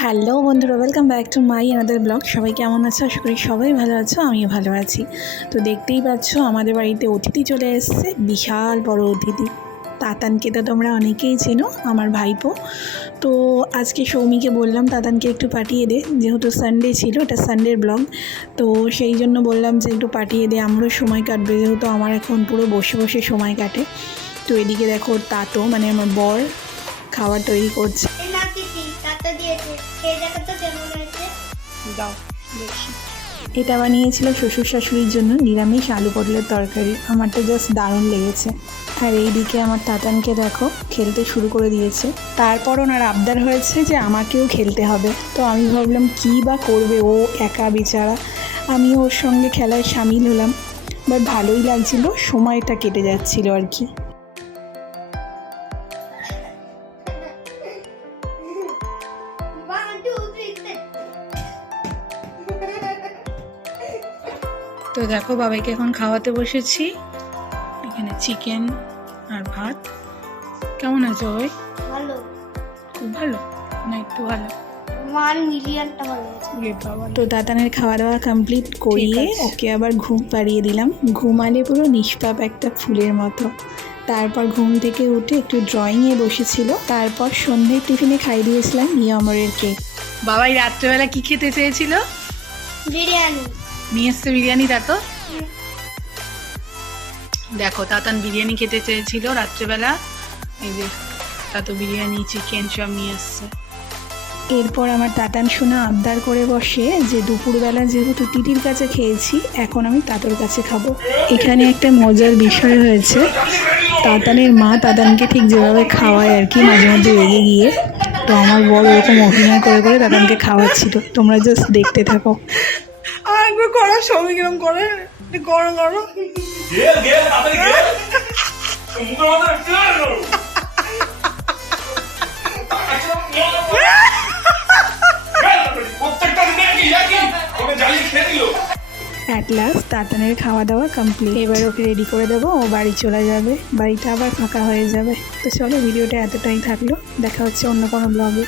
Hello বন্ধুরা welcome back to my another blog সবাই কেমন আছো? আশা করি সবাই ভালো আছো, আমিও ভালো আছি। তো দেখতেই পাচ্ছ, আমাদের বাড়িতে অতিথি চলে এসছে, বিশাল বড় অতিথি। তাতানকে তো তোমরা অনেকেই চেনো, আমার ভাইপো। তো আজকে সৌমিকে বললাম, তাতানকে একটু পাঠিয়ে দে, যেহেতু সানডে ছিল, এটা সানডের ব্লগ তো সেই জন্য বললাম যে একটু পাঠিয়ে দে, আমারও সময় কাটবে, যেহেতু আমার এখন পুরো বসে বসে সময় কাটে। তো এদিকে দেখো, তাতো মানে আমার বর খাবার তৈরি করছে। এটা বানিয়েছিল শ্বশুর শাশুড়ির জন্য নিরামিষ আলু পটলের তরকারি। আমার তো জাস্ট দারুণ লেগেছে। আর এইদিকে আমার তাতানকে দেখো, খেলতে শুরু করে দিয়েছে। তারপর ওনার আবদার হয়েছে যে আমাকেও খেলতে হবে। তো আমি ভাবলাম, কী বা করবে ও একা বেচারা? আমি ওর সঙ্গে খেলায় সামিল হলাম। বাট ভালোই লাগছিল, সময়টা কেটে যাচ্ছিল আর কি। তো দেখো বাবাইকে এখন খাওয়াতে বসেছি। এখানে চিকেন আর ভাত। কেমন আছে বাবাই? ভালো। খুব ভালো? না একটু ভালো। তো দাদানের খাওয়া দাওয়া কমপ্লিট করিয়ে ওকে আবার ঘুম পাড়িয়ে দিলাম। ঘুমালে পুরো নিষ্পাপ একটা ফুলের মতো। তারপর ঘুম থেকে উঠে একটু ড্রয়িংয়ে বসেছিল। তারপর সন্ধ্যের টিফিনে খাই দিয়েছিলাম নিয়মরের কেক বাবাই রাত্রেবেলা কি খেতে চেয়েছিল? বিরিয়ানি। নিয়ে এসছে বিরিয়ানি তা? দেখো তাতান বিরিয়ানি খেতে চেয়েছিল রাত্রেবেলা। এই যে তা তো বিরিয়ানি চিকেন সব নিয়ে এসছে এরপর আমার তাতান শোনা আবদার করে বসে যে দুপুরবেলা যেহেতু টিটির কাছে খেয়েছি এখন আমি তাতর কাছে খাব। এখানে একটা মজার বিষয় হয়েছে। তাতানের মা তাতানকে ঠিক যেভাবে খাওয়ায় আর কি মাঝে মধ্যে রেগে গিয়ে। তো আমার বড় এরকম অভিনয় করে করে তাতানকে খাওয়াচ্ছিল। তোমরা জাস্ট দেখতে থাকো। একবার করো সবই কিরম করে? খেয়ে দিল অ্যাট লাস্ট তাতানের খাওয়া দাওয়া কমপ্লিট এবার ওকে রেডি করে দেবো ও বাড়ি চলে যাবে। বাড়িটা আবার ফাঁকা হয়ে যাবে। তো চলো ভিডিওটা এতটাই থাকল। দেখা হচ্ছে অন্য কোনো ব্লগে